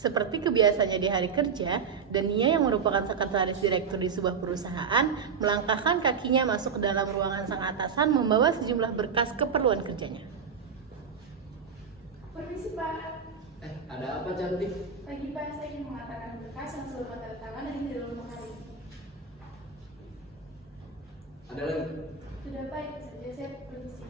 Seperti kebiasaannya di hari kerja, Dania yang merupakan sekretaris direktur di sebuah perusahaan melangkahkan kakinya masuk ke dalam ruangan sang atasan membawa sejumlah berkas keperluan kerjanya. Permisi Pak. Ada apa cantik? Pagi Pak, saya ingin mengatakan berkas yang selalu tanda tangan dan tidak lama hari. Ada lagi? Sudah Pak, itu saja saya permisi.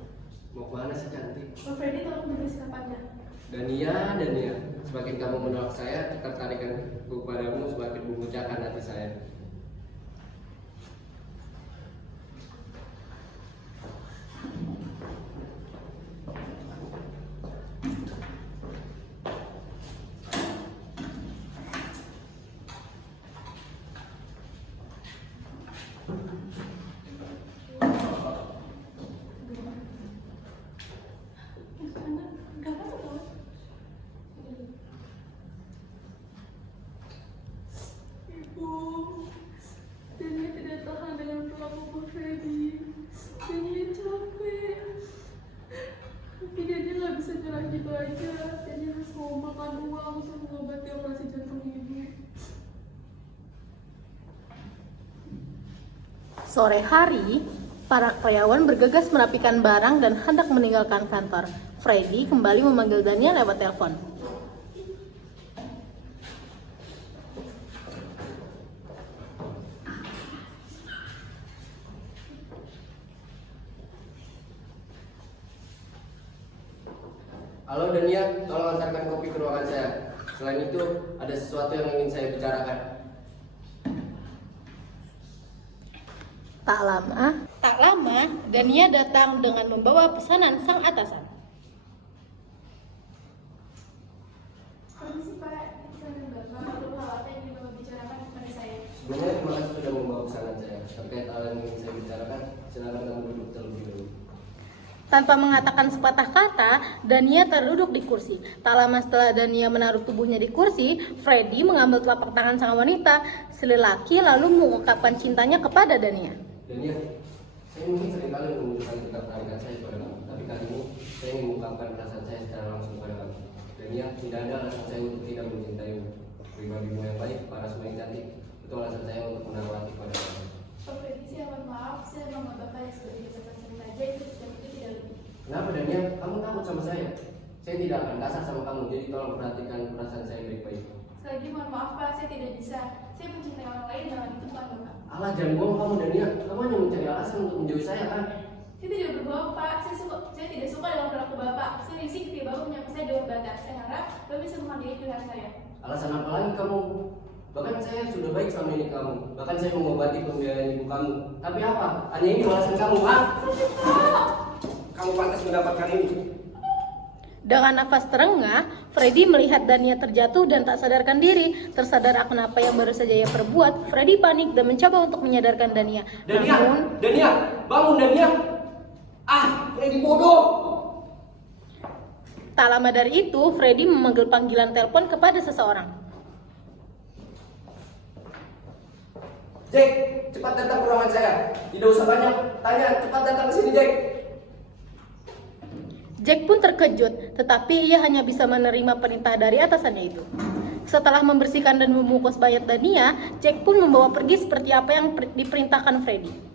Mau kemana sih cantik? Pak Freddy tolong menuliskan panjang. Dania, semakin kamu menolak saya, ketertarikanku padamu semakin memecahkan hati saya. Ibu, Dania tidak tahan dengan perilaku Pak Freddy. Dania capek. Tapi Dania nggak bisa nyerah gitu aja. Dania harus mau makan uang untuk mengobati operasi jantung ibu. Sore hari, para karyawan bergegas merapikan barang dan hendak meninggalkan kantor. Freddy kembali memanggil Dania lewat telepon. Halo Dania, tolong antarkan kopi ke ruangan saya. Selain itu, ada sesuatu yang ingin saya bicarakan. Tak lama, Dania datang dengan membawa pesanan sang atasan. Permisi Pak, saya enggak perlu hal apa yang ingin Bapak bicarakan kepada saya. Sebelumnya terima kasih sudah membawa pesanan saya. Terkait hal yang ingin saya bicarakan, silakan kamu duduk terlebih dahulu. Tanpa mengatakan sepatah kata, Dania terduduk di kursi. Tak lama setelah Dania menaruh tubuhnya di kursi, Freddy mengambil telapak tangan sang wanita, si lelaki lalu mengungkapkan cintanya kepada Dania. Dania, saya mungkin seringkali menunjukkan ketertarikan saya pada kamu, tapi kali ini saya ingin mengungkapkan perasaan saya secara langsung pada kamu. Dania, tidak ada alasan saya untuk tidak mencintaimu. Pribadimu yang baik, parasmu yang cantik, itu alasan saya untuk menaruh hati pada kamu. Pak Freddy, saya mohon maaf, saya memang Bapak yang sebagai kesaksian saja itu tidak lebih. Kenapa Dania? Kamu takut sama saya? Saya tidak akan kasar sama kamu, jadi tolong perhatikan perasaan saya baik-baik. Sekali lagi mohon maaf Pak, saya tidak bisa. Saya mencintai orang lain dengan itu bukan Bapak. Alah, jangan bohong kamu Dania. Kamu hanya mencari alasan untuk menjauhi saya kan? Saya tidak berbohong Pak, saya tidak suka dengan perilaku Bapak. Saya risih ketika Bapak menyapa saya dengan batas. Saya harap Bapak bisa menghargai pilihan saya. Alasan apa lagi kamu? Bahkan saya sudah baik sama ini kamu. Bahkan saya mengobati pembiayaan ibu kamu. Tapi apa? Hanya ini alasan kamu, ah? Kamu pantas mendapatkan ini. Dengan nafas terengah, Freddy melihat Dania terjatuh dan tak sadarkan diri. Tersadar akan apa yang baru saja ia perbuat, Freddy panik dan mencoba untuk menyadarkan Dania. Dania, bangun Dania. Ah, Freddy bodoh. Tak lama dari itu, Freddy memanggil panggilan telepon kepada seseorang. Jack, cepat datang ke ruangan saya. Tidak usah banyak tanya, cepat datang ke sini, Jack. Jack pun terkejut, tetapi ia hanya bisa menerima perintah dari atasannya itu. Setelah membersihkan dan membungkus mayat Dania, Jack pun membawa pergi seperti apa yang diperintahkan Freddy.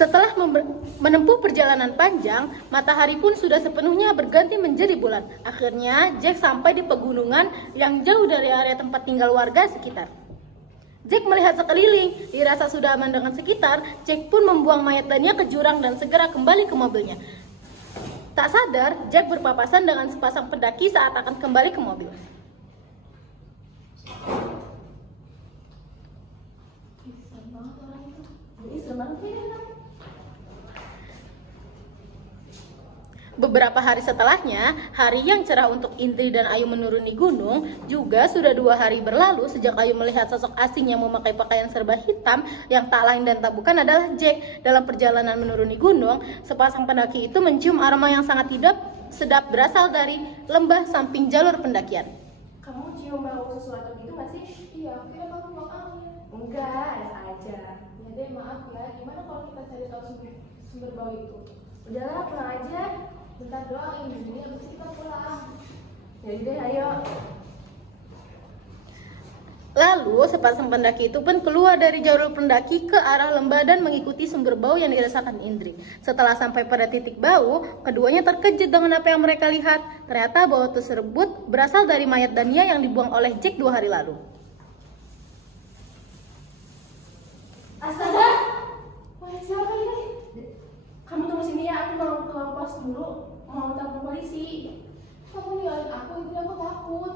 Setelah menempuh perjalanan panjang, matahari pun sudah sepenuhnya berganti menjadi bulan. Akhirnya, Jack sampai di pegunungan yang jauh dari area tempat tinggal warga sekitar. Jack melihat sekeliling, dirasa sudah aman dengan sekitar. Jack pun membuang mayat Dania ke jurang dan segera kembali ke mobilnya. Tak sadar, Jack berpapasan dengan sepasang pendaki saat akan kembali ke mobil. Beberapa hari setelahnya, hari yang cerah untuk Indri dan Ayu menuruni gunung, juga sudah 2 hari berlalu sejak Ayu melihat sosok asing yang memakai pakaian serba hitam yang tak lain dan tak bukan adalah Jack. Dalam perjalanan menuruni gunung, sepasang pendaki itu mencium aroma yang sangat sedap berasal dari lembah samping jalur pendakian. Kamu cium bau sesuatu gitu gak sih? Iya, kira kamu mau angin. Enggak, es aja. Ya deh, maaf ya. Gimana kalau kita cari tahu sumber bau itu? Udahlah, pulang aja. Bentar doang ini, habis itu kita pulang. Ya deh, ayo. Lalu sepasang pendaki itu pun keluar dari jalur pendaki ke arah lembah dan mengikuti sumber bau yang dirasakan Indri. Setelah sampai pada titik bau, keduanya terkejut dengan apa yang mereka lihat. Ternyata bau tersebut berasal dari mayat Dania yang dibuang oleh Jack 2 hari lalu. Astaga! Mayat siapa ini? Kamu tunggu sini ya, aku mau ke pos dulu. Mau telepon polisi. Kamu ninggalin aku, ini aku takut.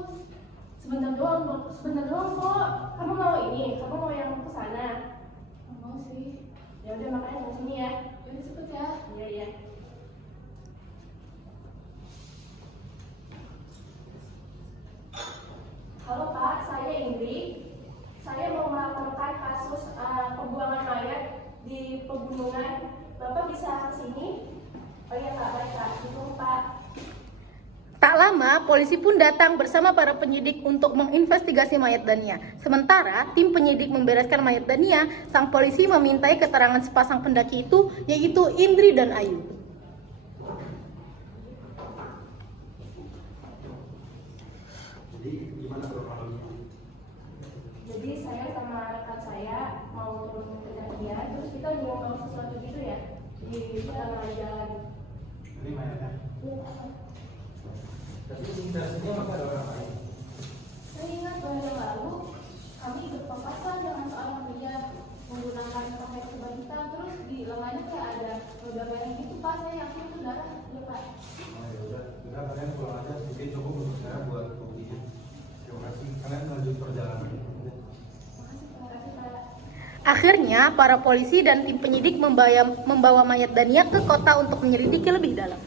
Sebentar doang kok. Kamu mau ini? Kamu mau yang ke sana? Mau sih. Ya udah makanya tunggu sini ya. Udah cepet ya. Iya iya. Halo Pak, saya Indri. Saya mau melaporkan kasus pembuangan mayat di pegunungan. Bapak bisa ke sini? Oh iya Pak, baik Pak. Ditunggu Pak. Tak lama, polisi pun datang bersama para penyidik untuk menginvestigasi mayat Dania. Sementara, tim penyidik membereskan mayat Dania, sang polisi memintai keterangan sepasang pendaki itu, yaitu Indri dan Ayu. Jadi gimana kronologinya? Jadi saya sama rekan saya mau turun ke pendakian, terus kita mau tahu sesuatu gitu ya di tengah jalan. Ini mayatnya. Tapi situasinya maka ada orang lain. Saya ingat bahwa yang lalu kami berpapasan dengan seorang pria menggunakan pakaian serba hitam, terus di lengannya kayak ada noda merah gitu Pak. Saya yakin itu darah ya Pak. Oh ya udah kalian pulang aja. Jadi cukup untuk saya buat buktinya. Terima kasih. Kalian lanjut perjalanan. Terima kasih Pak. Akhirnya, para polisi dan tim penyidik membawa mayat Dania ke kota untuk menyelidiki lebih dalam.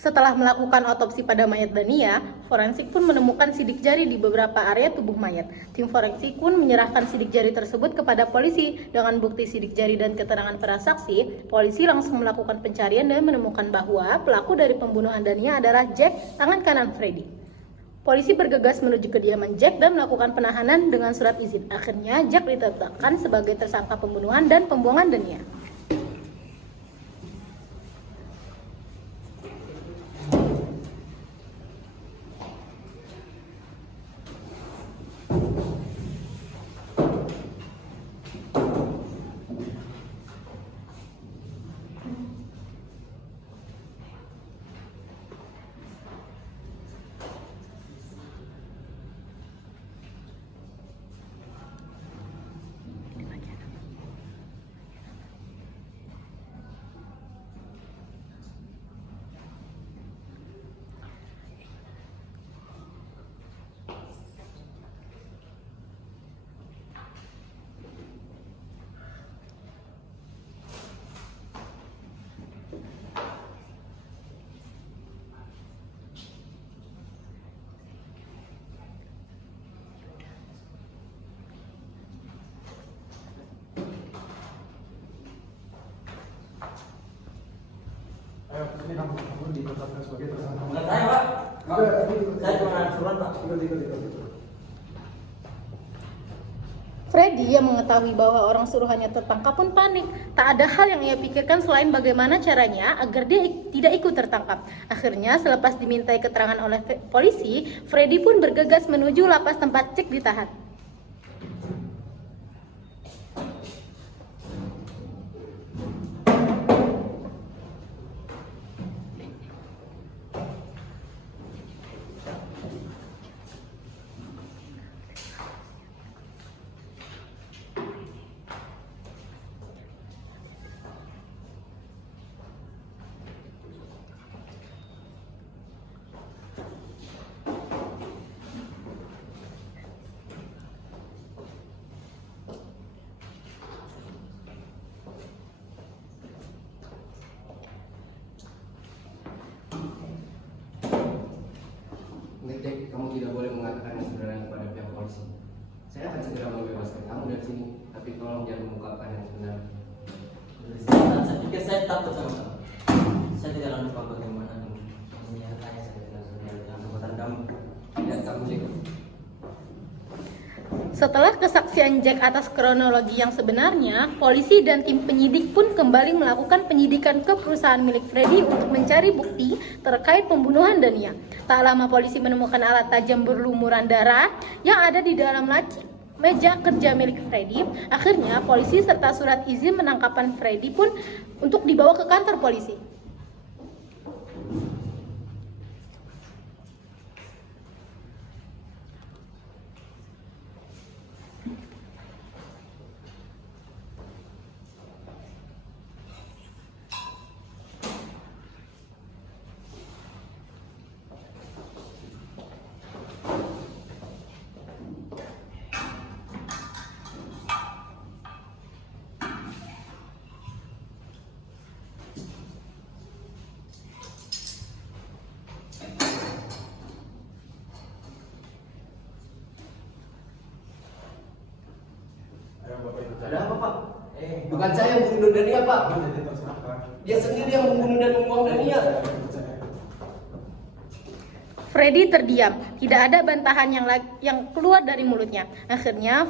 Setelah melakukan otopsi pada mayat Dania, forensik pun menemukan sidik jari di beberapa area tubuh mayat. Tim forensik pun menyerahkan sidik jari tersebut kepada polisi. Dengan bukti sidik jari dan keterangan para saksi, polisi langsung melakukan pencarian dan menemukan bahwa pelaku dari pembunuhan Dania adalah Jack, tangan kanan Freddy. Polisi bergegas menuju kediaman Jack dan melakukan penahanan dengan surat izin. Akhirnya, Jack ditetapkan sebagai tersangka pembunuhan dan pembuangan Dania. kenapa kamu ditetapkan sebagai tersangka? Bukan saya, Pak. Saya cuma ada surat, Pak. Freddy yang mengetahui bahwa orang suruhannya tertangkap pun panik. Tak ada hal yang ia pikirkan selain bagaimana caranya agar dia tidak ikut tertangkap. Akhirnya selepas dimintai keterangan oleh polisi, Freddy pun bergegas menuju lapas tempat Jack ditahan. Jack, kamu tidak boleh mengatakan yang sebenarnya kepada pihak polisi. Saya akan segera membebaskan kamu dari sini, tapi tolong jangan mengungkapkan yang sebenarnya. Saya pikir saya takut sama kamu. Saya tidak akan lupa bagaimana kamu menyertai saya dengan sebenarnya dengan perbuatan kamu. Lihat kamu, Jack. Setelah kesaksian Jack atas kronologi yang sebenarnya, polisi dan tim penyidik pun kembali melakukan penyidikan ke perusahaan milik Freddy untuk mencari bukti terkait pembunuhan Dania. Tak lama polisi menemukan alat tajam berlumuran darah yang ada di dalam laci meja kerja milik Freddy. Akhirnya polisi serta surat izin penangkapan Freddy pun untuk dibawa ke kantor polisi. Ada apa, Pak? Bukan saya yang membunuh Dania, Pak. Jadi tersangka. Dia sendiri yang membunuh dan membuang Dania. Freddy terdiam, tidak ada bantahan yang keluar dari mulutnya. Akhirnya